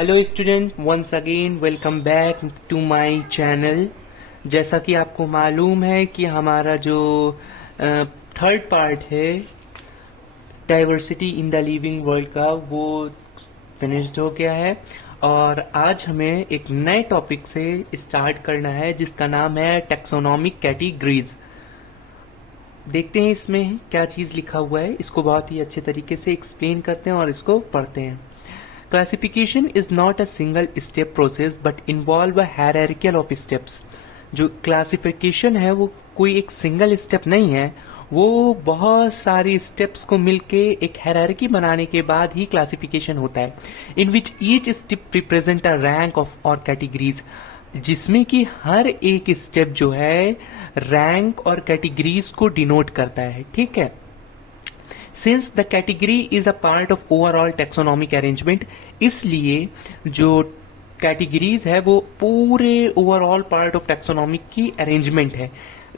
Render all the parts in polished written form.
Hello student, once again welcome back to my channel. जैसा कि आपको मालूम है कि हमारा जो थर्ड पार्ट है diversity in the living world का वो फिनिश्ड हो गया है और आज हमें एक नए टॉपिक से स्टार्ट करना है जिसका नाम है टैक्सोनॉमिक कैटेगरीज। देखते हैं इसमें क्या चीज़ लिखा हुआ है, इसको बहुत ही अच्छे तरीके से एक्सप्लेन करते हैं और इसको पढ़ते हैं। Classification is not a single step process but involve a hierarchy of steps। जो क्लासिफिकेशन है वो कोई एक सिंगल स्टेप नहीं है, वो बहुत सारी स्टेप्स को मिलके एक हायरार्की बनाने के बाद ही क्लासिफिकेशन होता है। In which each step represent a rank of और कैटेगरीज, जिसमें कि हर एक स्टेप जो है रैंक और कैटेगरीज को डिनोट करता है। ठीक है, since the category is a part of overall taxonomic arrangement, इसलिए जो कैटेगरीज है वो पूरे ओवरऑल पार्ट ऑफ टैक्सोनॉमिक की अरेंजमेंट है,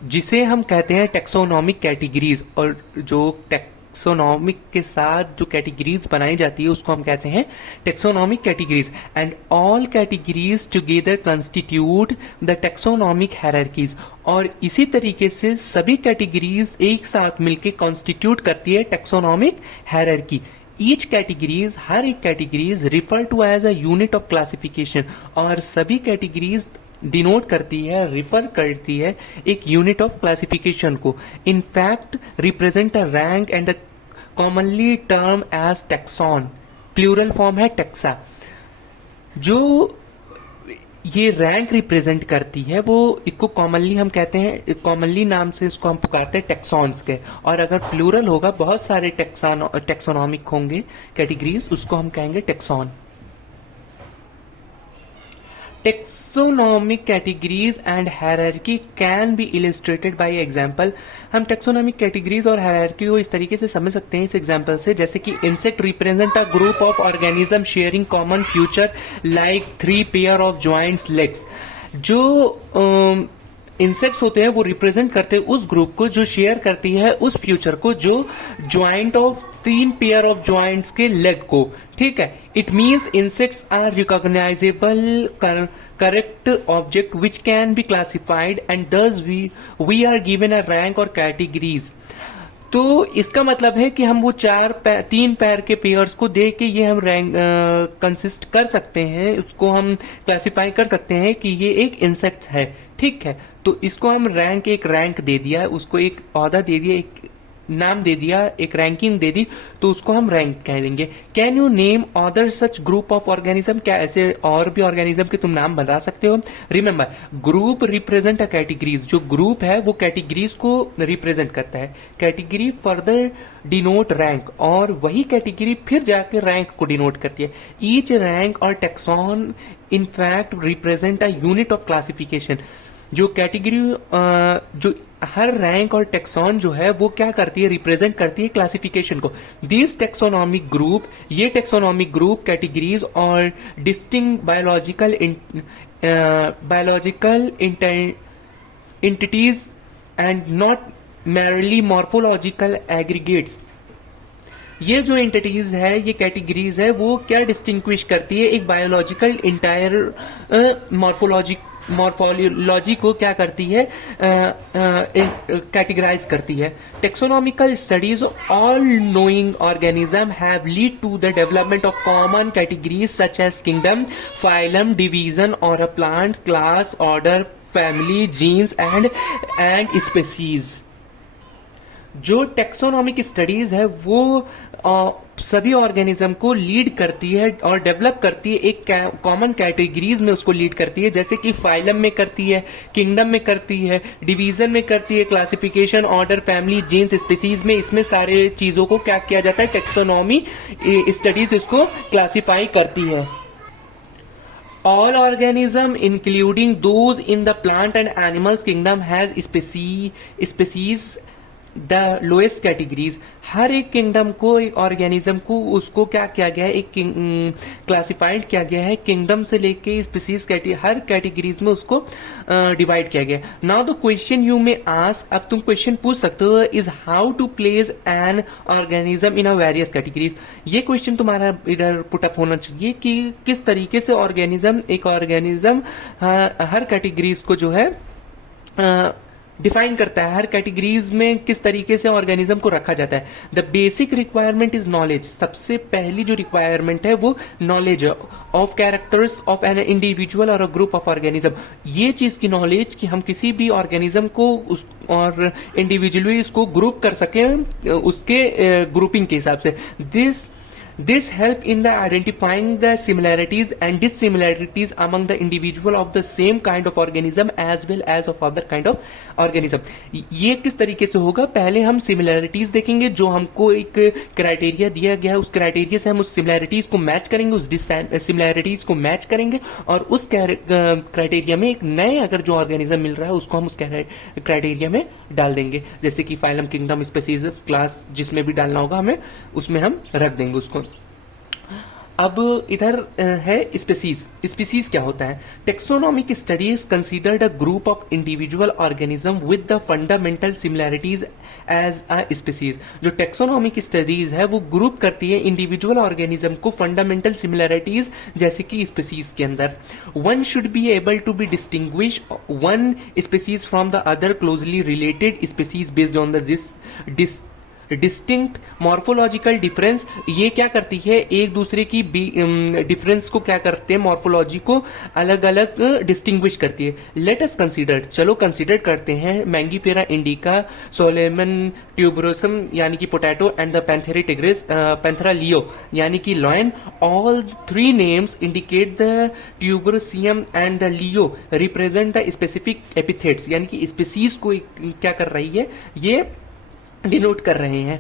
जिसे हम कहते हैं टैक्सोनॉमिक कैटेगरीज। और जो टैक्सोनॉमिक के साथ जो कैटेगरीज बनाई जाती है उसको हम कहते हैं taxonomic categories. And all categories together constitute the taxonomic hierarchies, और इसी तरीके से सभी कैटेगरीज एक साथ मिलकर कॉन्स्टिट्यूट करती है टैक्सोनॉमिक हायरार्की। ईच कैटेगरीज, हर एक categories refer to as a unit of classification, और सभी कैटेगरीज डिनोट करती है, रिफर करती है एक यूनिट ऑफ क्लासिफिकेशन को। In fact represent a rank and the commonly term as taxon, plural form है टैक्सा। जो ये रैंक रिप्रेजेंट करती है वो इसको कॉमनली हम कहते हैं, कॉमनली नाम से इसको हम पुकारते हैं टैक्सॉन्स के, और अगर प्लूरल होगा बहुत सारे टैक्सोनॉमिक होंगे कैटेगरीज, उसको हम कहेंगे taxon. Taxonomic categories and hierarchy can be illustrated by example. हम टैक्सोनॉमिक कैटेगरीज और हायरार्की को इस तरीके से समझ सकते हैं इस एग्जांपल से, जैसे कि insect represent a group of organism sharing common future like 3 pair of joints legs. जो इंसेक्ट्स होते हैं वो रिप्रेजेंट करते हैं उस ग्रुप को जो शेयर करती है उस फ्यूचर को, जो joint of 3 pair of joints के लेग को। ठीक है, it means insects are recognizable correct object which can be classified and thus we are given a rank और कैटेगरीज। तो इसका मतलब है कि हम वो 3 पैर के पेयर्स को देख के ये हम रैंक कंसिस्ट कर सकते हैं, उसको हम क्लासिफाई कर सकते हैं कि ये एक इंसेक्ट है। ठीक है, तो इसको हम एक रैंक दे दिया, उसको एक ओहदा दे दिया, एक नाम दे दिया, एक रैंकिंग दे दी, तो उसको हम रैंक कह देंगे। Can you name other such group of organism, क्या ऐसे और भी ऑर्गेनिज्म के तुम नाम बता सकते हो? Remember, group represent a categories, जो ग्रुप है वो कैटेगरीज को रिप्रेजेंट करता है, कैटेगरी फर्दर डिनोट रैंक, और वही कैटेगरी फिर जाके रैंक को डिनोट करती है। ईच रैंक और taxon in fact represent a unit of classification. जो कैटेगरी, जो हर रैंक और टैक्सॉन जो है वो क्या करती है, रिप्रेजेंट करती है क्लासिफिकेशन को। दिस टैक्सोनॉमिक ग्रुप, ये टैक्सोनॉमिक ग्रुप कैटेगरीज और distinct biological entities and not merely morphological aggregates. ये जो एंटिटीज है, ये कैटेगरीज है, वो क्या डिस्टिंग्विश करती है, एक बायोलॉजिकल इंटायर मॉर्फोलॉजी को क्या करती है, कैटेगराइज करती है। Taxonomical studies of all knowing organism have lead to the development of common categories such as kingdom, phylum, division और a plant, class, order, family, genes and species. जो taxonomic studies है वो सभी ऑर्गेनिज्म को lead करती है और develop करती है, एक कॉमन कैटेगरीज में उसको लीड करती है, जैसे कि फाइलम में करती है, किंगडम में करती है, डिवीजन में करती है, classification, order, family, genus, species में, इसमें सारे चीजों को क्या किया जाता है, टेक्सोनॉमी स्टडीज इसको क्लासिफाई करती है। All organism, including those in the plant and animals kingdom, has species the lowest categories, हर एक किंगडम को, एक ऑर्गेनिज्म को, उसको क्या किया गया है, एक क्लासिफाइड किया गया है, किंगडम से लेके स्पीसीज हर कैटेगरीज में उसको डिवाइड किया गया। Now the question you may ask, अब तुम क्वेश्चन पूछ सकते हो, is how to place an organism in a various categories. ये क्वेश्चन तुम्हारा इधर पुटअप होना चाहिए कि किस तरीके से एक ऑर्गेनिज्म हर कैटेगरीज को जो है डिफाइन करता है, हर कैटेगरीज में किस तरीके से ऑर्गेनिज्म को रखा जाता है। The basic requirement is knowledge, सबसे पहली जो रिक्वायरमेंट है वो knowledge of characters of an individual और अ ग्रुप ऑफ ऑर्गेनिज्म। ये चीज की नॉलेज कि हम किसी भी ऑर्गेनिज्म को और इंडिविजुअली इसको ग्रुप कर सके, उसके ग्रुपिंग के हिसाब से। This help in the identifying the similarities and dissimilarities among the individual of the same kind of organism as well as of other kind of organism। ये किस तरीके से होगा, पहले हम सिमिलैरिटीज देखेंगे, जो हमको एक क्राइटेरिया दिया गया है, उस क्राइटेरिया से हम उस सिमिलैरिटीज को मैच करेंगे, उस सिमिलैरिटीज को मैच करेंगे, और उस क्राइटेरिया में एक नए अगर जो ऑर्गेनिज्म मिल रहा है उसको हम उस क्राइटेरिया में डाल देंगे, जैसे कि फाइलम, किंगडम, स्पीसीज, क्लास, जिसमें भी डालना होगा हमें उसमें हम रख देंगे उसको। अब इधर है स्पीसीज क्या होता है। Taxonomic studies considered a group of individual organism with the fundamental similarities as a species. जो टेक्सोनॉमिक स्टडीज है वो ग्रुप करती है इंडिविजुअल ऑर्गेनिज्म को फंडामेंटल सिमिलैरिटीज जैसे कि स्पीसीज के अंदर। One should be able to be distinguish one species from the other closely related species based on the distinct morphological difference. ये क्या करती है, एक दूसरे की डिफरेंस को क्या करते हैं, मॉर्फोलॉजी को अलग अलग डिस्टिंग्विश करती है। लेट अस कंसीडर, चलो कंसीडर करते हैं, मैंगीफेरा इंडिका, सोलेमन ट्यूबरोसम यानी कि potato, and the Panthera tigris, Panthera leo यानी कि lion. All three names indicate the tuberosum and the leo represent the specific epithets, यानी कि स्पीसीज को क्या कर रही है, ये डिनोट कर रहे हैं।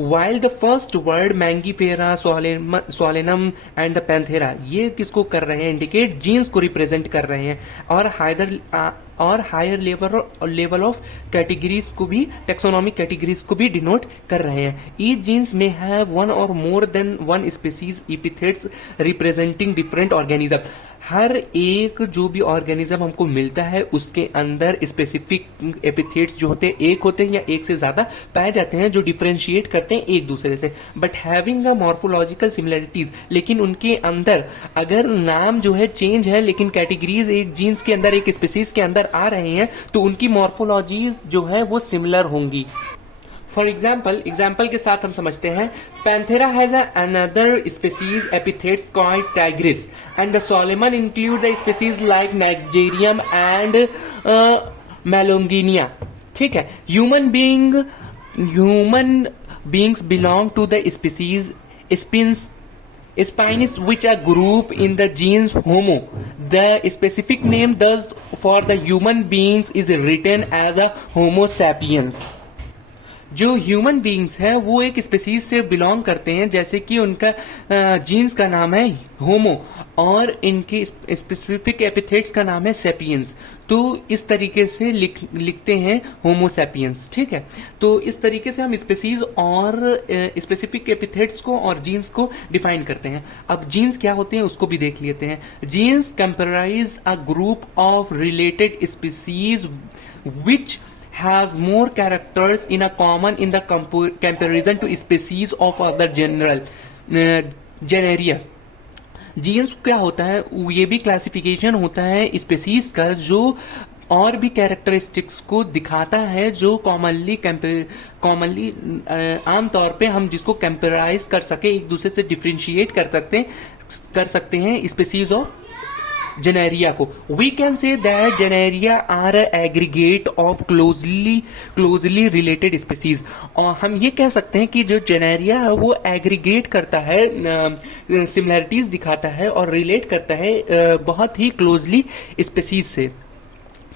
While the first word Mangifera, Solanum and the Panthera, ये किसको कर रहे हैं, इंडिकेट जीन्स को रिप्रेजेंट कर रहे हैं, और हायर लेवल ऑफ कैटेगरीज को भी, टेक्सोनॉमिक कैटेगरीज को भी डिनोट कर रहे हैं। ईच जीन्स में हैव वन और more than one species epithets representing different organism. हर एक जो भी ऑर्गेनिज्म हमको मिलता है उसके अंदर स्पेसिफिक एपिथेट्स जो होते हैं, एक होते हैं या एक से ज्यादा पाए जाते हैं, जो डिफरेंशिएट करते हैं एक दूसरे से, but having a morphological similarities. लेकिन उनके अंदर अगर नाम जो है चेंज है, लेकिन कैटेगरीज एक जीन्स के अंदर, एक स्पीसीज के अंदर आ रहे हैं, तो उनकी मॉर्फोलॉजीज जो है वो सिमिलर होंगी। फॉर एग्जाम्पल के साथ हम समझते हैं, Panthera has another species epithets called tigris, and the Solanum include the species like nigrum and melongena. ठीक है, human beings belong to the species Spines, which are grouped in the genus Homo. The specific name thus for the human beings is written as a Homo sapiens. जो human beings हैं वो एक species से belong करते हैं, जैसे कि उनका जीन्स का नाम है होमो और इनके स्पेसिफिक एपिथेट्स का नाम है सेपियंस। तो इस तरीके से लिखते हैं होमो सेपियंस। ठीक है, तो इस तरीके से हम स्पीसीज और स्पेसिफिक एपिथेट्स को और जीन्स को डिफाइन करते हैं। अब जीन्स क्या होते हैं उसको भी देख लेते हैं। Genus comprise a group of related species which has more characters in a common in the comparison to species of other genera। Genus क्या होता है, ये भी क्लासिफिकेशन होता है स्पीसीज का, जो और भी कैरेक्टरिस्टिक्स को दिखाता है, जो कॉमनली आमतौर पे हम जिसको कंपेराइज कर सके, एक दूसरे से डिफ्रेंशिएट कर सकते हैं स्पीसीज ऑफ जेनेरिया को। We can say that genera are aggregate of closely related species. और हम ये कह सकते हैं कि जो जेनेरिया है वो एग्रीगेट करता है, सिमिलैरिटीज दिखाता है और रिलेट करता है बहुत ही क्लोजली स्पीसीज से।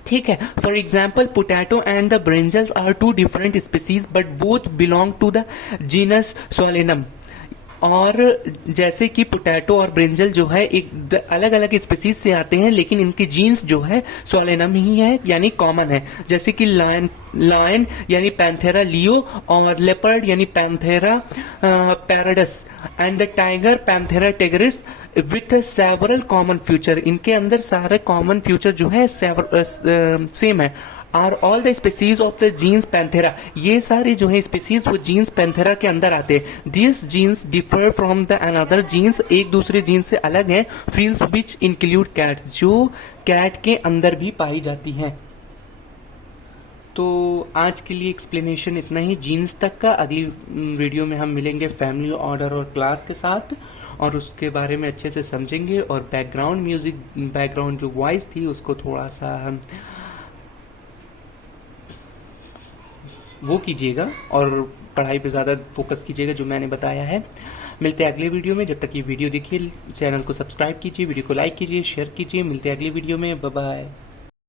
ठीक है, for example potato and the brinjals are two different species but both belong to the genus Solanum. और जैसे कि पोटैटो और ब्रिंजल जो है एक अलग अलग स्पीसीज से आते हैं, लेकिन इनके जीन्स जो है सोलेनम ही है, यानी कॉमन है। जैसे कि लायन यानी पैंथेरा लियो, और लेपर्ड यानी Panthera pardus, and the tiger Panthera tigris with several common features. इनके अंदर सारे कॉमन फ्यूचर जो है सेम है। Are all the species of the genus Panthera, ये सारे जो है स्पीसीज वो जीन्स पैंथेरा के अंदर आते हैं। This genus differ from the another genus, एक दूसरे जीन्स से अलग है। फील्स विच इंक्लूड कैट, जो कैट के अंदर भी पाई जाती हैं। तो आज के लिए एक्सप्लेनेशन इतना ही जीन्स तक का। अगली वीडियो में हम मिलेंगे फैमिली, ऑर्डर और क्लास के साथ, और उसके बारे में अच्छे से समझेंगे। और बैकग्राउंड म्यूजिक, बैकग्राउंड जो वॉइस थी उसको थोड़ा सा हम वो कीजिएगा, और पढ़ाई पे ज़्यादा फोकस कीजिएगा जो मैंने बताया है। मिलते हैं अगले वीडियो में। जब तक ये वीडियो देखिए, चैनल को सब्सक्राइब कीजिए, वीडियो को लाइक कीजिए, शेयर कीजिए। मिलते हैं अगली वीडियो में। Bye bye.